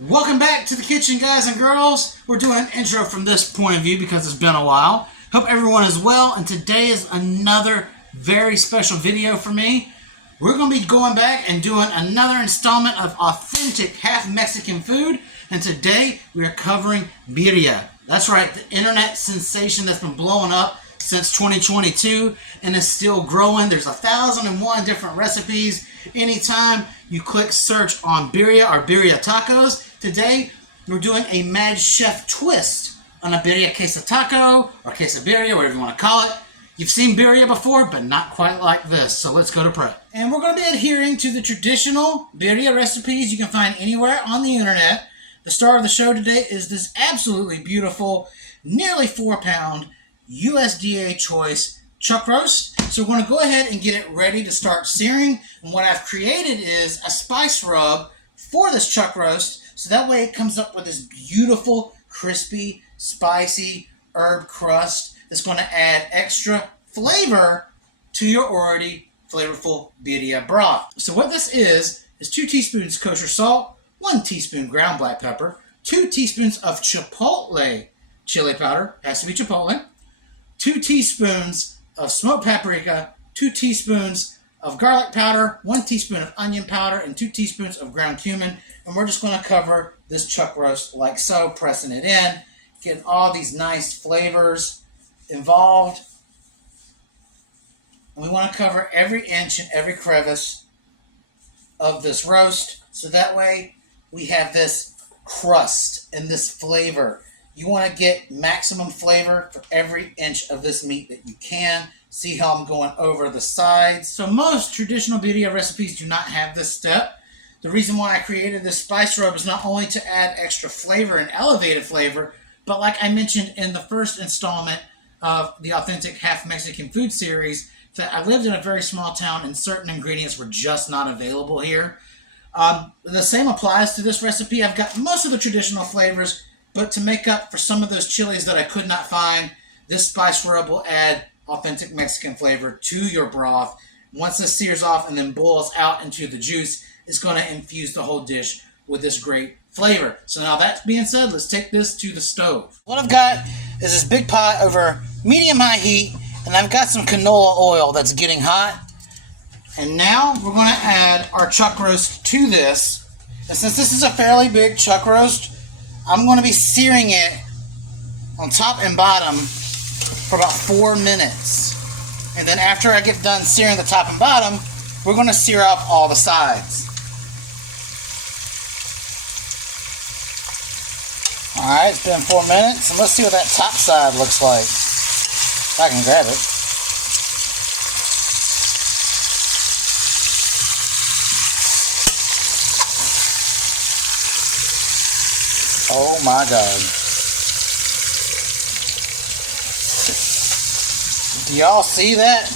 Welcome back to the kitchen, guys and girls. We're doing an intro from this point of view because it's been a while. Hope everyone is well, and today is another very special video for me. We're going to be going back and doing another installment of authentic half Mexican food, and today we are covering birria. That's right, the internet sensation that's been blowing up since 2022 and is still growing. There's 1,001 different recipes. Anytime you click search on birria or birria tacos, today we're doing a Mad Chef twist on a Birria Quesa Taco or quesabirria, whatever you want to call it. You've seen birria before, but not quite like this, so let's go to prep. And we're going to be adhering to the traditional birria recipes you can find anywhere on the internet. The star of the show today is this absolutely beautiful, nearly 4-pound USDA choice chuck roast. So we're going to go ahead and get it ready to start searing. And what I've created is a spice rub for this chuck roast, so that way it comes up with this beautiful, crispy, spicy herb crust that's going to add extra flavor to your already flavorful birria broth. So what this is 2 teaspoons kosher salt, 1 teaspoon ground black pepper, 2 teaspoons of Chipotle chili powder, has to be Chipotle, 2 teaspoons of smoked paprika, 2 teaspoons of garlic powder, 1 teaspoon of onion powder, and 2 teaspoons of ground cumin. And we're just going to cover this chuck roast like so, pressing it in, getting all these nice flavors involved. And we want to cover every inch and every crevice of this roast, so that way we have this crust and this flavor. You want to get maximum flavor for every inch of this meat that you can. See how I'm going over the sides. So most traditional birria recipes do not have this step. The reason why I created this spice rub is not only to add extra flavor and elevated flavor, but like I mentioned in the first installment of the Authentic Half Mexican Food series, that I lived in a very small town and certain ingredients were just not available here. The same applies to this recipe. I've got most of the traditional flavors, but to make up for some of those chilies that I could not find, this spice rub will add authentic Mexican flavor to your broth. Once this sears off and then boils out into the juice, it's going to infuse the whole dish with this great flavor. So now that being said, let's take this to the stove. What I've got is this big pot over medium-high heat, and I've got some canola oil that's getting hot. And now we're going to add our chuck roast to this. And since this is a fairly big chuck roast, I'm going to be searing it on top and bottom for about 4 minutes. And then after I get done searing the top and bottom, we're going to sear off all the sides. Alright, it's been 4 minutes, and let's see what that top side looks like. If I can grab it. Oh my God. Do y'all see that?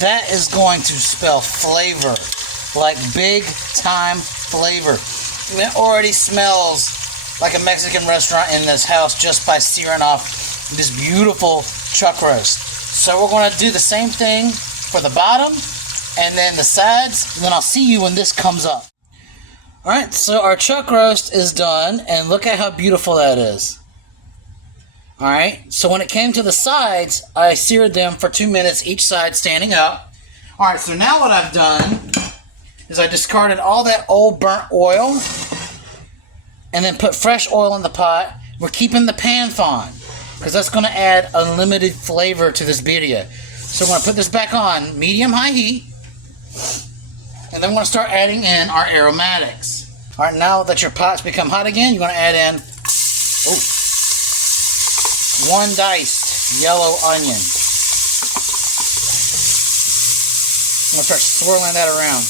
That is going to spell flavor. Like big time flavor. It already smells like a Mexican restaurant in this house just by searing off this beautiful chuck roast. So we're going to do the same thing for the bottom and then the sides, and then I'll see you when this comes up. Alright, so our chuck roast is done, and look at how beautiful that is. Alright, so when it came to the sides, I seared them for 2 minutes, each side standing up. Alright, so now what I've done is I discarded all that old burnt oil, and then put fresh oil in the pot. We're keeping the pan on, because that's going to add unlimited flavor to this birria. So we're going to put this back on medium-high heat, and then we're going to start adding in our aromatics. All right, now that your pot's become hot again, you're going to add in 1 diced yellow onion. I'm going to start swirling that around.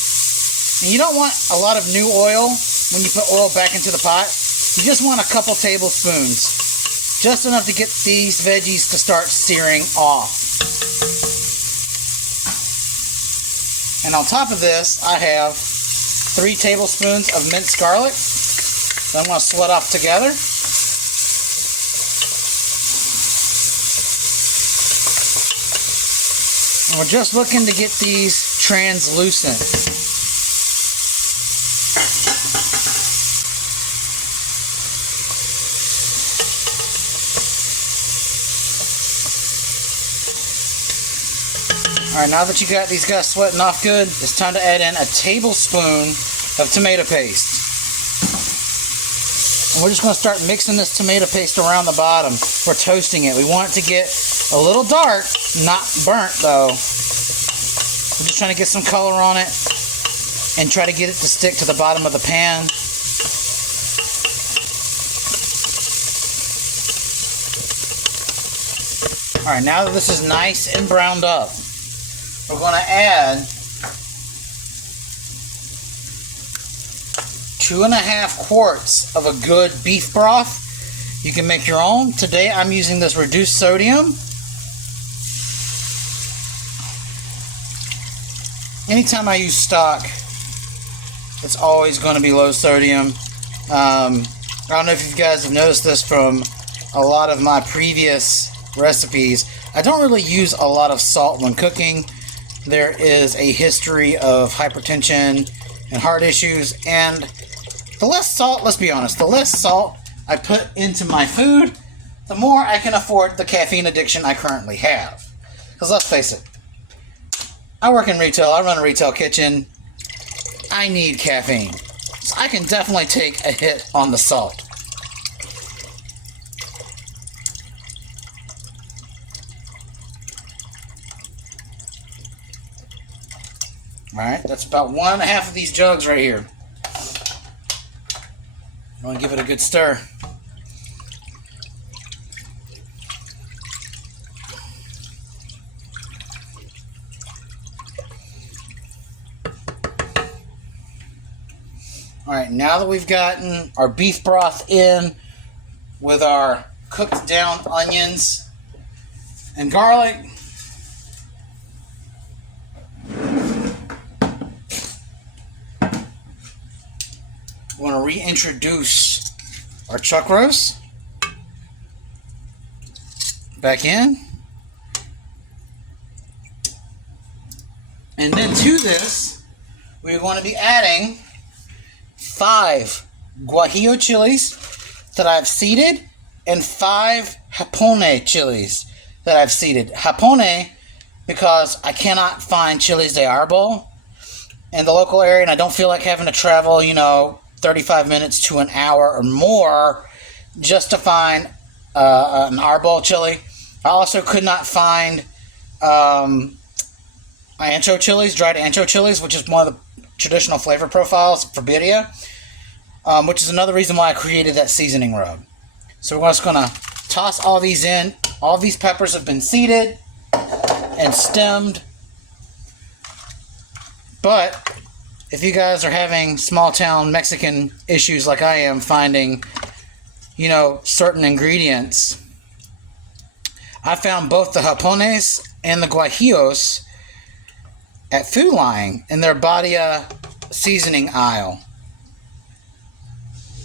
And you don't want a lot of new oil when you put oil back into the pot. You just want a couple tablespoons. Just enough to get these veggies to start searing off. And on top of this, I have 3 tablespoons of minced garlic that I'm going to sweat off together. And we're just looking to get these translucent. Alright, now that you got these guys sweating off good, it's time to add in a tablespoon of tomato paste. And we're just going to start mixing this tomato paste around the bottom. We're toasting it. We want it to get a little dark, not burnt though. We're just trying to get some color on it and try to get it to stick to the bottom of the pan. Alright, now that this is nice and browned up, we're going to add 2.5 quarts of a good beef broth. You can make your own. Today I'm using this reduced sodium. Anytime I use stock, it's always going to be low sodium. I don't know if you guys have noticed this from a lot of my previous recipes. I don't really use a lot of salt when cooking. There is a history of hypertension and heart issues, and the less salt, let's be honest, the less salt I put into my food, the more I can afford the caffeine addiction I currently have. Because let's face it, I work in retail, I run a retail kitchen, I need caffeine. So I can definitely take a hit on the salt. Alright, that's about 1.5 of these jugs right here. I'm going to give it a good stir. Alright, now that we've gotten our beef broth in with our cooked down onions and garlic, we want to reintroduce our chuck roast back in. And then to this, we're going to be adding 5 guajillo chilies that I've seeded and 5 Japone chilies that I've seeded. Japone because I cannot find chilies de arbol in the local area, and I don't feel like having to travel, 35 minutes to an hour or more just to find an arbol chili. I also could not find ancho chilies, dried ancho chilies, which is one of the traditional flavor profiles for birria, which is another reason why I created that seasoning rub. So we're just going to toss all these in. All these peppers have been seeded and stemmed. But if you guys are having small town Mexican issues like I am finding, certain ingredients, I found both the japones and the guajillos at Food Line in their Badia seasoning aisle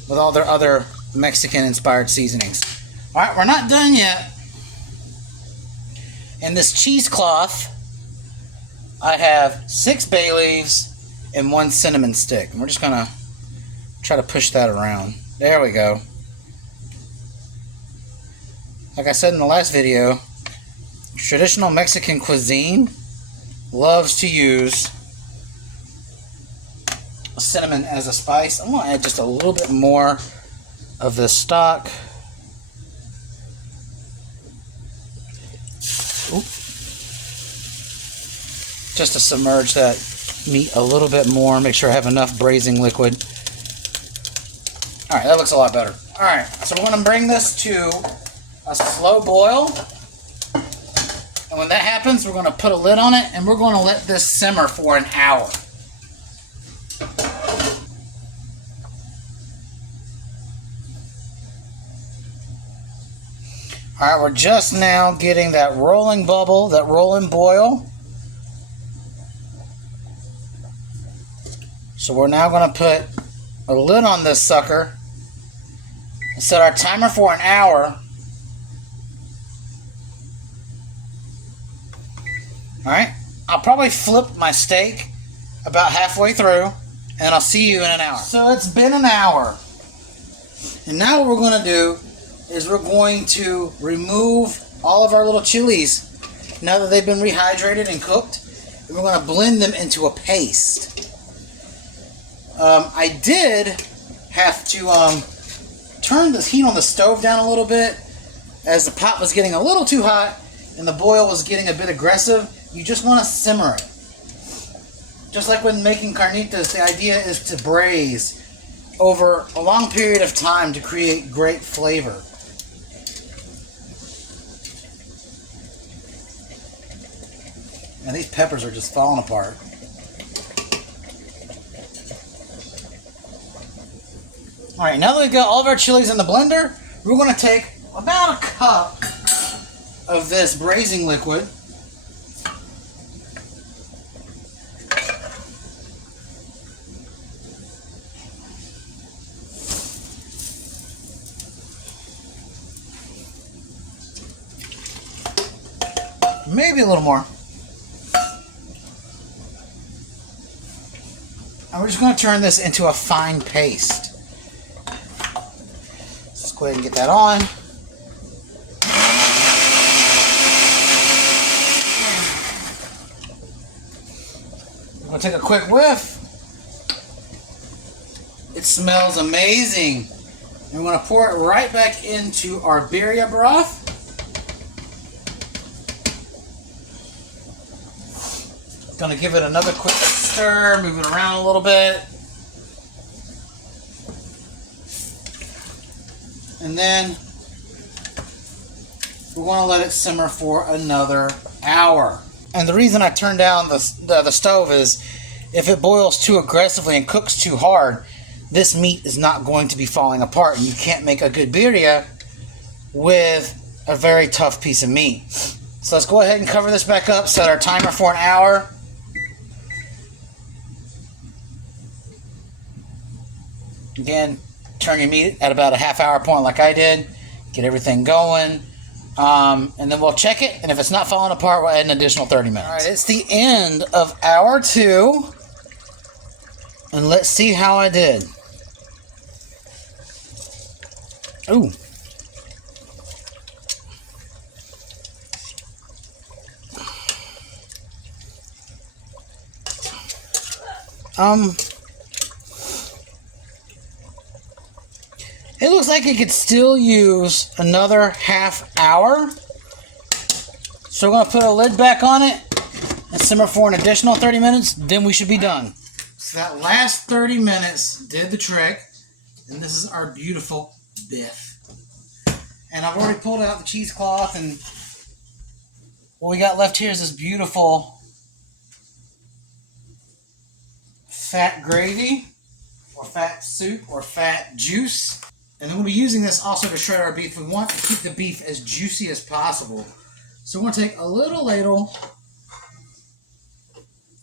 with all their other Mexican-inspired seasonings. Alright, we're not done yet. In this cheesecloth, I have 6 bay leaves and 1 cinnamon stick. And we're just going to try to push that around. There we go. Like I said in the last video, traditional Mexican cuisine loves to use cinnamon as a spice. I'm going to add just a little bit more of this stock. Oop. Just to submerge that meat a little bit more, make sure I have enough braising liquid. Alright, that looks a lot better. Alright, so we're going to bring this to a slow boil. And when that happens, we're going to put a lid on it and we're going to let this simmer for an hour. Alright, we're just now getting that rolling bubble, that rolling boil. So we're now going to put a lid on this sucker and set our timer for an hour. Alright, I'll probably flip my steak about halfway through and I'll see you in an hour. So it's been an hour. And now what we're going to do is we're going to remove all of our little chilies now that they've been rehydrated and cooked. and we're going to blend them into a paste. I did have to turn the heat on the stove down a little bit as the pot was getting a little too hot and the boil was getting a bit aggressive. You just want to simmer it. Just like when making carnitas, the idea is to braise over a long period of time to create great flavor. And these peppers are just falling apart. Alright, now that we've got all of our chilies in the blender, we're going to take about a cup of this braising liquid. Maybe a little more. And we're just going to turn this into a fine paste. Let's go ahead and get that on. I'm going to take a quick whiff. It smells amazing. And we're going to pour it right back into our birria broth. Going to give it another quick stir, move it around a little bit. And then we want to let it simmer for another hour. And the reason I turned down the stove is if it boils too aggressively and cooks too hard, this meat is not going to be falling apart. And you can't make a good birria with a very tough piece of meat. So let's go ahead and cover this back up, set our timer for an hour. Again, turn your meat at about a half-hour point like I did. Get everything going. And then we'll check it. And if it's not falling apart, we'll add an additional 30 minutes. All right, it's the end of hour 2. And let's see how I did. Ooh. It looks like it could still use another half hour. So we're going to put a lid back on it and simmer for an additional 30 minutes. Then we should be done. So that last 30 minutes did the trick. And this is our beautiful biff. And I've already pulled out the cheesecloth. And what we got left here is this beautiful fat gravy, or fat soup, or fat juice. And then we'll be using this also to shred our beef. We want to keep the beef as juicy as possible. So we're going to take a little ladle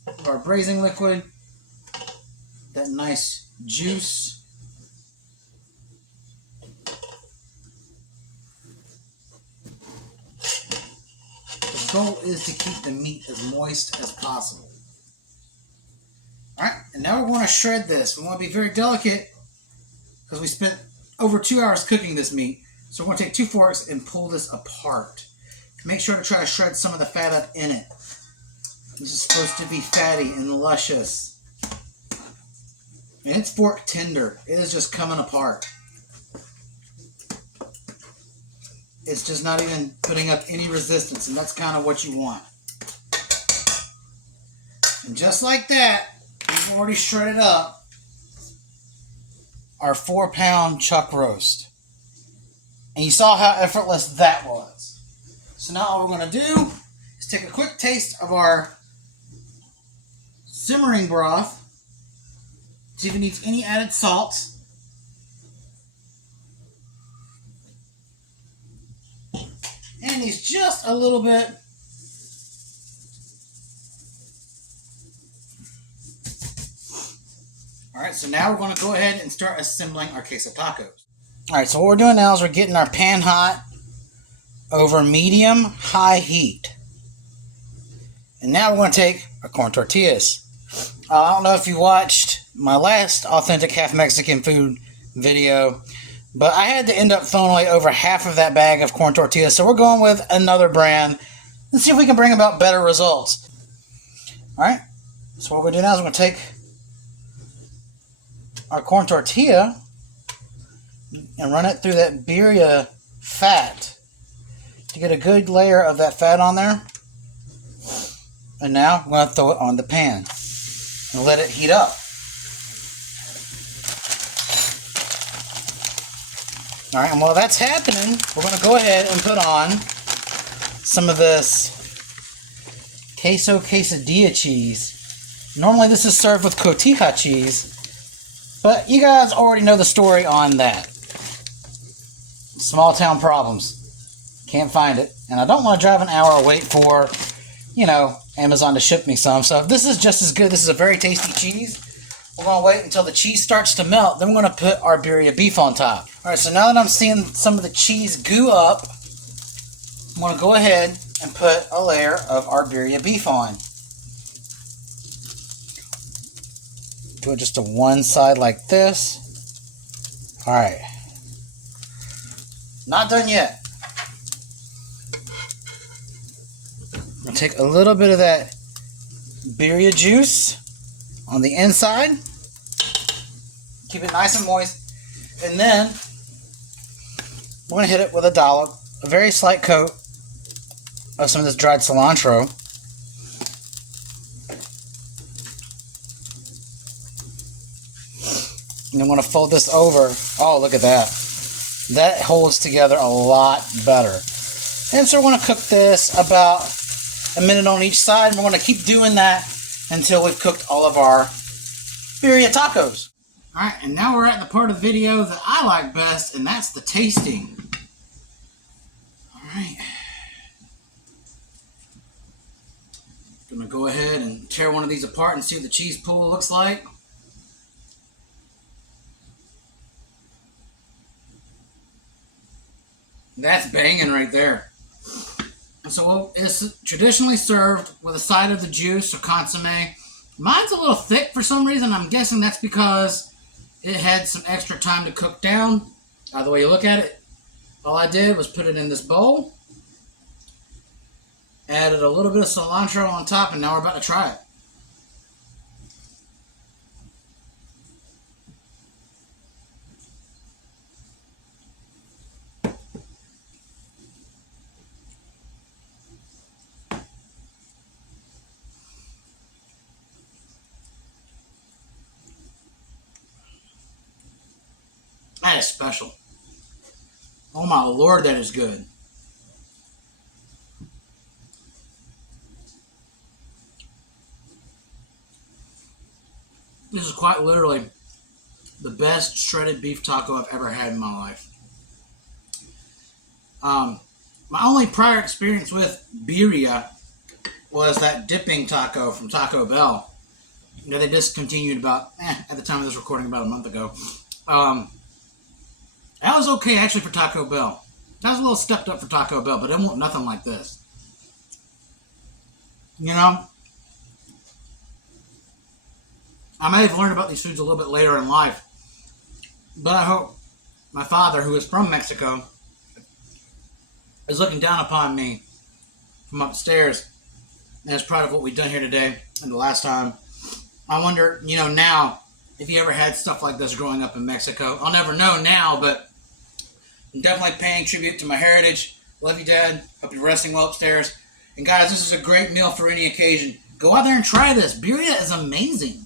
of our braising liquid, that nice juice. The goal is to keep the meat as moist as possible. Alright, and now we want to shred this. We want to be very delicate because we spent over 2 hours cooking this meat. So we're going to take 2 forks and pull this apart. Make sure to try to shred some of the fat up in it. This is supposed to be fatty and luscious. And it's fork tender. It is just coming apart. It's just not even putting up any resistance, and that's kind of what you want. And just like that, we've already shredded up our 4-pound chuck roast. And you saw how effortless that was. So now all we're going to do is take a quick taste of our simmering broth. See if it needs any added salt. And it needs just a little bit. Alright, so now we're going to go ahead and start assembling our queso tacos. Alright, so what we're doing now is we're getting our pan hot over medium-high heat. And now we're going to take our corn tortillas. I don't know if you watched my last authentic half Mexican food video, but I had to end up throwing away over half of that bag of corn tortillas. So we're going with another brand. Let's see if we can bring about better results. Alright, so what we're going to do now is we're going to take our corn tortilla and run it through that birria fat to get a good layer of that fat on there. And now I'm going to throw it on the pan and let it heat up. Alright, and while that's happening, we're going to go ahead and put on some of this quesadilla cheese. Normally this is served with cotija cheese, but you guys already know the story on that. Small town problems. Can't find it. And I don't want to drive an hour or wait for, Amazon to ship me some. So if this is just as good, this is a very tasty cheese. We're going to wait until the cheese starts to melt. Then we're going to put our birria beef on top. Alright, so now that I'm seeing some of the cheese goo up, I'm going to go ahead and put a layer of our birria beef on. Do it just to one side like this. Alright. Not done yet. I'm going to take a little bit of that birria juice on the inside. Keep it nice and moist. And then we're going to hit it with a dollop, a very slight coat of some of this dried cilantro. And I'm going to fold this over. Oh, look at that. That holds together a lot better. And so we're going to cook this about a minute on each side. And we're going to keep doing that until we've cooked all of our birria tacos. Alright, and now we're at the part of the video that I like best, and that's the tasting. Alright. Gonna go ahead and tear one of these apart and see what the cheese pool looks like. That's banging right there. And so it's traditionally served with a side of the juice or consomme. Mine's a little thick for some reason. I'm guessing that's because it had some extra time to cook down. Either way you look at it, all I did was put it in this bowl, added a little bit of cilantro on top, and now we're about to try it. That is special. Oh my Lord, that is good. This is quite literally the best shredded beef taco I've ever had in my life. My only prior experience with birria was that dipping taco from Taco Bell. You know, they discontinued about, at the time of this recording, about a month ago. That was okay actually for Taco Bell. That was a little stepped up for Taco Bell, but it wasn't nothing like this. You know? I may have learned about these foods a little bit later in life, but I hope my father, who is from Mexico, is looking down upon me from upstairs and is proud of what we've done here today and the last time. I wonder, now, if you ever had stuff like this growing up in Mexico. I'll never know now, but I'm definitely paying tribute to my heritage. Love you, Dad. Hope you're resting well upstairs. And guys, this is a great meal for any occasion. Go out there and try this. Birria is amazing.